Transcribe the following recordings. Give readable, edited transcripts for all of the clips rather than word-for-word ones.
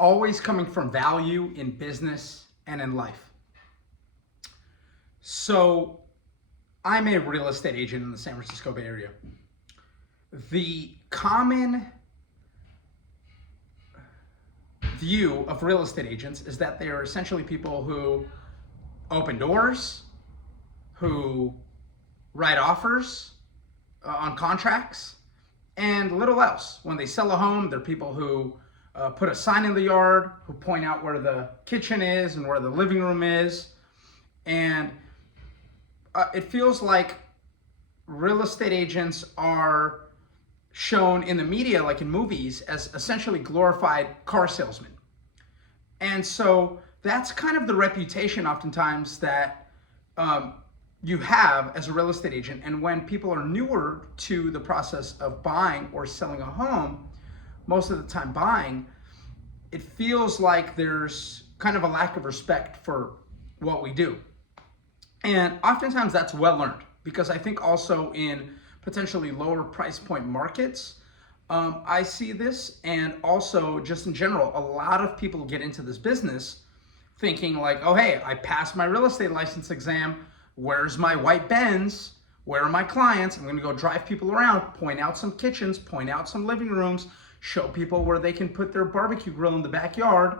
always coming from value in business and in life. So I'm a real estate agent in the San Francisco Bay Area. The common view of real estate agents is that they are essentially people who open doors, who write offers on contracts, and little else. When they sell a home, they're people who put a sign in the yard, who point out where the kitchen is and where the living room is. And it feels like real estate agents are shown in the media, like in movies, as essentially glorified car salesmen. And so that's kind of the reputation oftentimes that you have as a real estate agent. And when people are newer to the process of buying or selling a home, most of the time buying, it feels like there's kind of a lack of respect for what we do. And oftentimes that's well earned, because I think also in potentially lower price point markets, I see this. And also just in general, a lot of people get into this business thinking like, oh, hey, I passed my real estate license exam. Where's my white Benz? Where are my clients? I'm gonna go drive people around, point out some kitchens, point out some living rooms, show people where they can put their barbecue grill in the backyard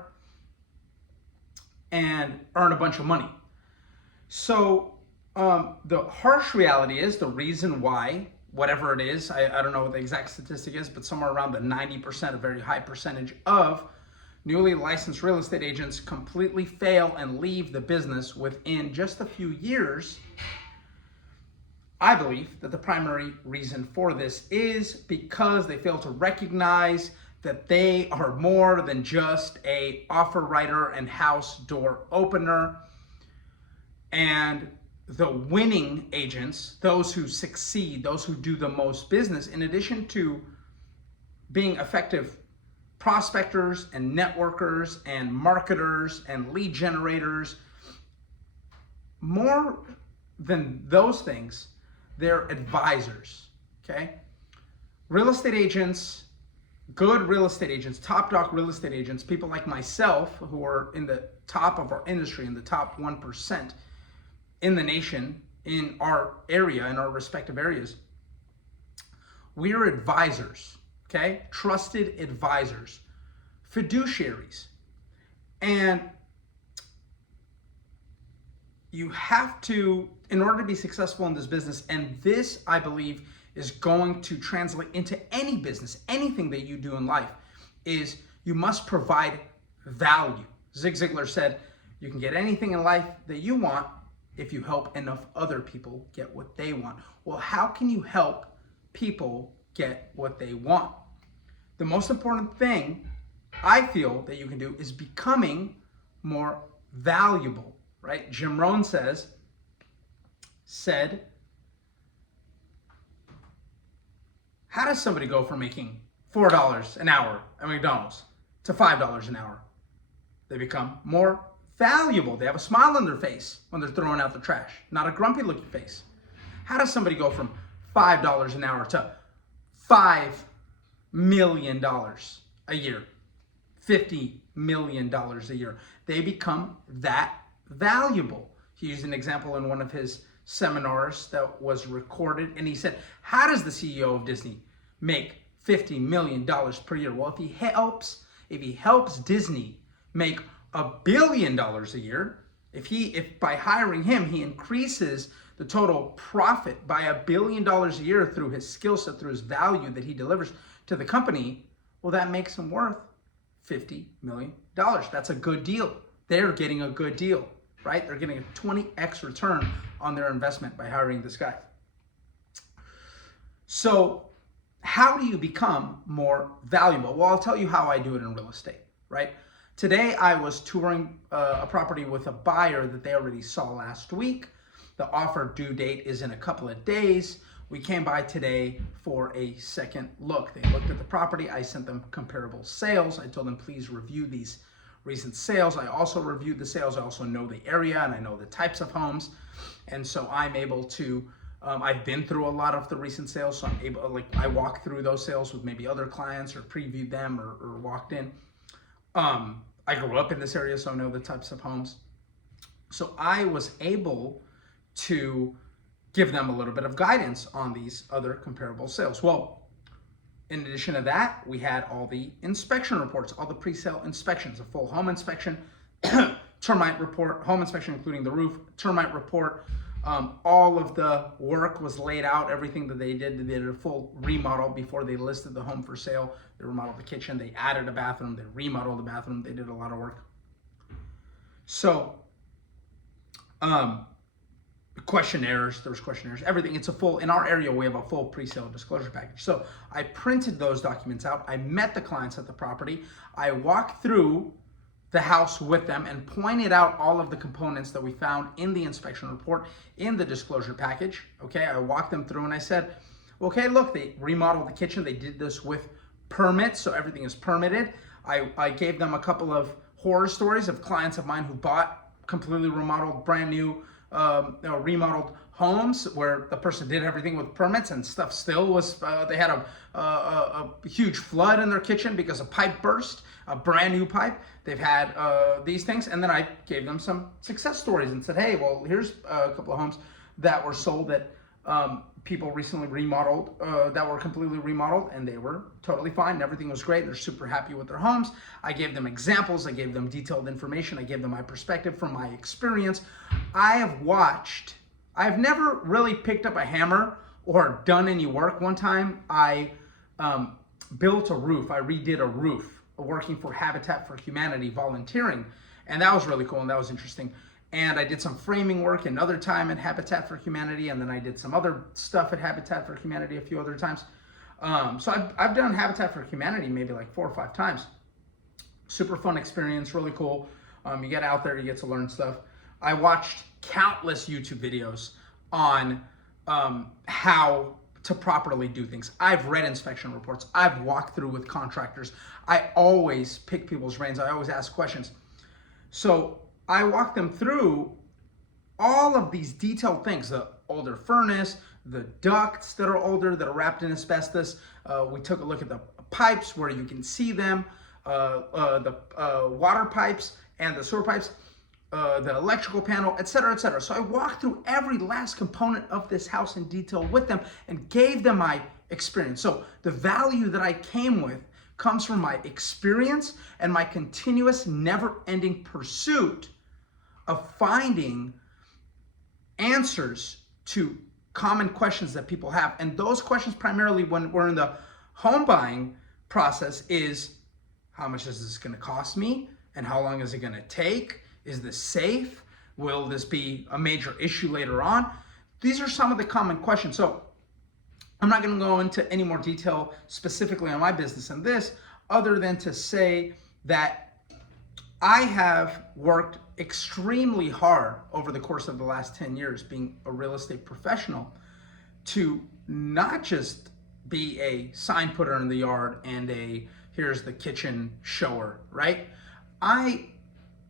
and earn a bunch of money. So the harsh reality is the reason why, whatever it is, I don't know what the exact statistic is, but somewhere around the 90%, a very high percentage of newly licensed real estate agents completely fail and leave the business within just a few years. I believe that the primary reason for this is because they fail to recognize that they are more than just a offer writer and house door opener. And the winning agents, those who succeed, those who do the most business, in addition to being effective prospectors and networkers and marketers and lead generators, more than those things, they're advisors, okay? Real estate agents, good real estate agents, top dog real estate agents, people like myself who are in the top of our industry, in the top 1% in the nation, in our area, in our respective areas, we're advisors, okay? Trusted advisors, fiduciaries. And you have to, in order to be successful in this business, and this, I believe, is going to translate into any business, anything that you do in life, is you must provide value. Zig Ziglar said, you can get anything in life that you want if you help enough other people get what they want. Well, how can you help people get what they want? The most important thing I feel that you can do is becoming more valuable, right? Jim Rohn said, how does somebody go from making $4 an hour at McDonald's to $5 an hour? They become more valuable. They have a smile on their face when they're throwing out the trash, not a grumpy looking face. How does somebody go from $5 an hour to $5 million a year, $50 million a year? They become that valuable. He used an example in one of his seminars that was recorded, and he said, how does the CEO of Disney make $50 million per year? Well, if he helps Disney make $1 billion a year, if by hiring him, he increases the total profit by $1 billion a year through his skill set, through his value that he delivers to the company, well, that makes him worth $50 million. That's a good deal. They're getting a good deal, right? They're getting a 20x return on their investment by hiring this guy. So how do you become more valuable? Well, I'll tell you how I do it in real estate, right? Today, I was touring a property with a buyer that they already saw last week. The offer due date is in a couple of days. We came by today for a second look. They looked at the property. I sent them comparable sales. I told them, please review these recent sales. I also reviewed the sales. I also know the area and I know the types of homes. And so I'm able to, I've been through a lot of the recent sales. So I walk through those sales with maybe other clients or previewed them or walked in. I grew up in this area, so I know the types of homes. So I was able to give them a little bit of guidance on these other comparable sales. Well, in addition to that, we had all the inspection reports, all the pre-sale inspections, a full home inspection, termite report, home inspection including the roof, termite report. All of the work was laid out, everything that they did a full remodel before they listed the home for sale. They remodeled the kitchen, they added a bathroom, they remodeled the bathroom, they did a lot of work. So, questionnaires, there was questionnaires, everything. It's a full, in our area, we have a full pre-sale disclosure package. So I printed those documents out. I met the clients at the property. I walked through the house with them and pointed out all of the components that we found in the inspection report, in the disclosure package. Okay, I walked them through and I said, okay, look, they remodeled the kitchen. They did this with permits, so everything is permitted. I gave them a couple of horror stories of clients of mine who bought completely remodeled, brand new, remodeled homes where the person did everything with permits and stuff still was, they had a huge flood in their kitchen because a pipe burst, a brand new pipe. They've had these things. And then I gave them some success stories and said, hey, well, here's a couple of homes that were sold that people recently remodeled, that were completely remodeled, and they were totally fine and everything was great. They're super happy with their homes. I gave them examples, I gave them detailed information, I gave them my perspective from my experience. I've never really picked up a hammer or done any work. One time I built a roof, I redid a roof working for Habitat for Humanity, volunteering, and that was really cool and that was interesting. And I did some framing work another time at Habitat for Humanity, and then I did some other stuff at Habitat for Humanity a few other times. So I've done Habitat for Humanity maybe like 4 or 5 times. Super fun experience, really cool. You get out there, you get to learn stuff. I watched countless YouTube videos on how to properly do things. I've read inspection reports. I've walked through with contractors. I always pick people's brains. I always ask questions. So I walked them through all of these detailed things, the older furnace, the ducts that are older, that are wrapped in asbestos. We took a look at the pipes where you can see them, the water pipes and the sewer pipes, the electrical panel, etc., etc. So I walked through every last component of this house in detail with them and gave them my experience. So the value that I came with comes from my experience and my continuous, never-ending pursuit of finding answers to common questions that people have. And those questions primarily when we're in the home buying process is, how much is this going to cost me? And how long is it going to take? Is this safe? Will this be a major issue later on? These are some of the common questions. So I'm not going to go into any more detail specifically on my business and this, other than to say that I have worked extremely hard over the course of the last 10 years being a real estate professional to not just be a sign putter in the yard and a here's the kitchen shower, right? I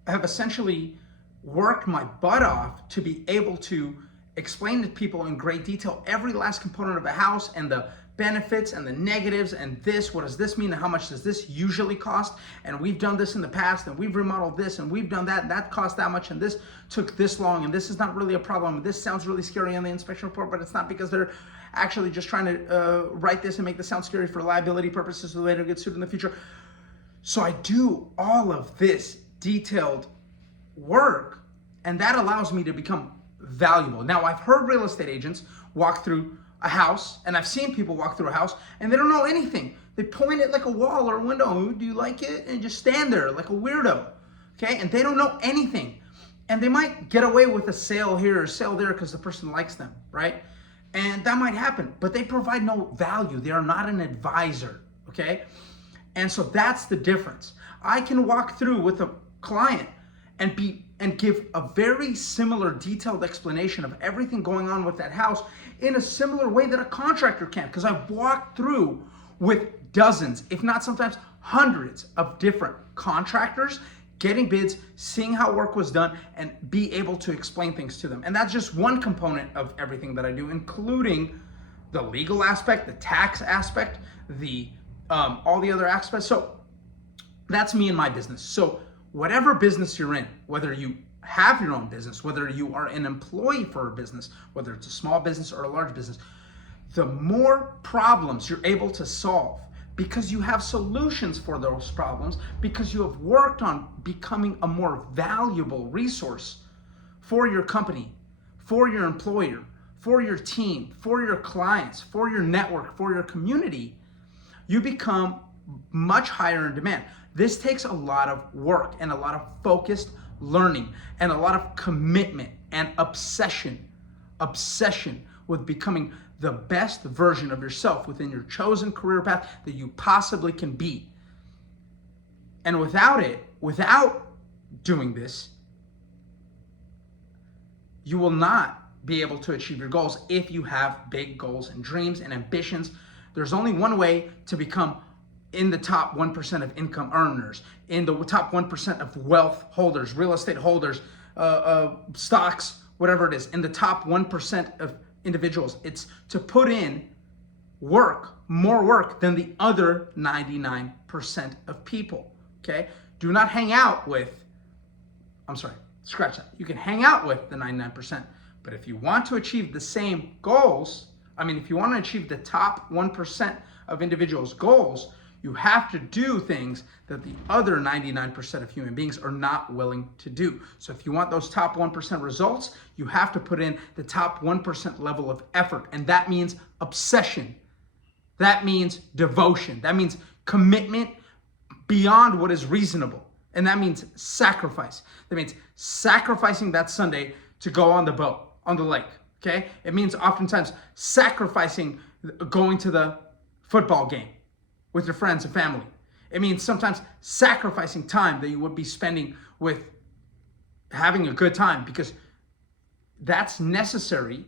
have essentially worked my butt off to be able to explain to people in great detail every last component of a house and the benefits and the negatives and this, what does this mean and how much does this usually cost, and we've done this in the past and we've remodeled this and we've done that and that cost that much and this took this long and this is not really a problem and this sounds really scary on the inspection report, but it's not because they're actually just trying to write this and make this sound scary for liability purposes so they don't get sued in the future. So I do all of this detailed work and that allows me to become valuable. Now I've heard real estate agents walk through a house, and I've seen people walk through a house and they don't know anything. They point at like a wall or a window, do you like it? And just stand there like a weirdo, okay? And they don't know anything. And they might get away with a sale here or sale there because the person likes them, right? And that might happen, but they provide no value. They are not an advisor, okay? And so that's the difference. I can walk through with a client and give a very similar detailed explanation of everything going on with that house in a similar way that a contractor can, because I've walked through with dozens, if not sometimes hundreds of different contractors, getting bids, seeing how work was done, and be able to explain things to them. And that's just one component of everything that I do, including the legal aspect, the tax aspect, the all the other aspects. So That's me and my business. So whatever business you're in, whether you have your own business, whether you are an employee for a business, whether it's a small business or a large business, the more problems you're able to solve because you have solutions for those problems, because you have worked on becoming a more valuable resource for your company, for your employer, for your team, for your clients, for your network, for your community, you become much higher in demand. This takes a lot of work and a lot of focused learning and a lot of commitment and obsession with becoming the best version of yourself within your chosen career path that you possibly can be. And without doing this, you will not be able to achieve your goals if you have big goals and dreams and ambitions. There's only one way to become in the top 1% of income earners, in the top 1% of wealth holders, real estate holders, stocks, whatever it is, in the top 1% of individuals. It's to put in work, more work than the other 99% of people, okay? Do not hang out with, scratch that. You can hang out with the 99%, but if you want to achieve the same goals, if you want to achieve the top 1% of individuals' goals, you have to do things that the other 99% of human beings are not willing to do. So if you want those top 1% results, you have to put in the top 1% level of effort. And that means obsession. That means devotion. That means commitment beyond what is reasonable. And that means sacrifice. That means sacrificing that Sunday to go on the boat, on the lake, okay? It means oftentimes sacrificing going to the football game with your friends and family. It means sometimes sacrificing time that you would be spending with having a good time, because that's necessary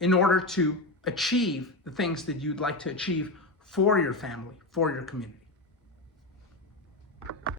in order to achieve the things that you'd like to achieve for your family, for your community.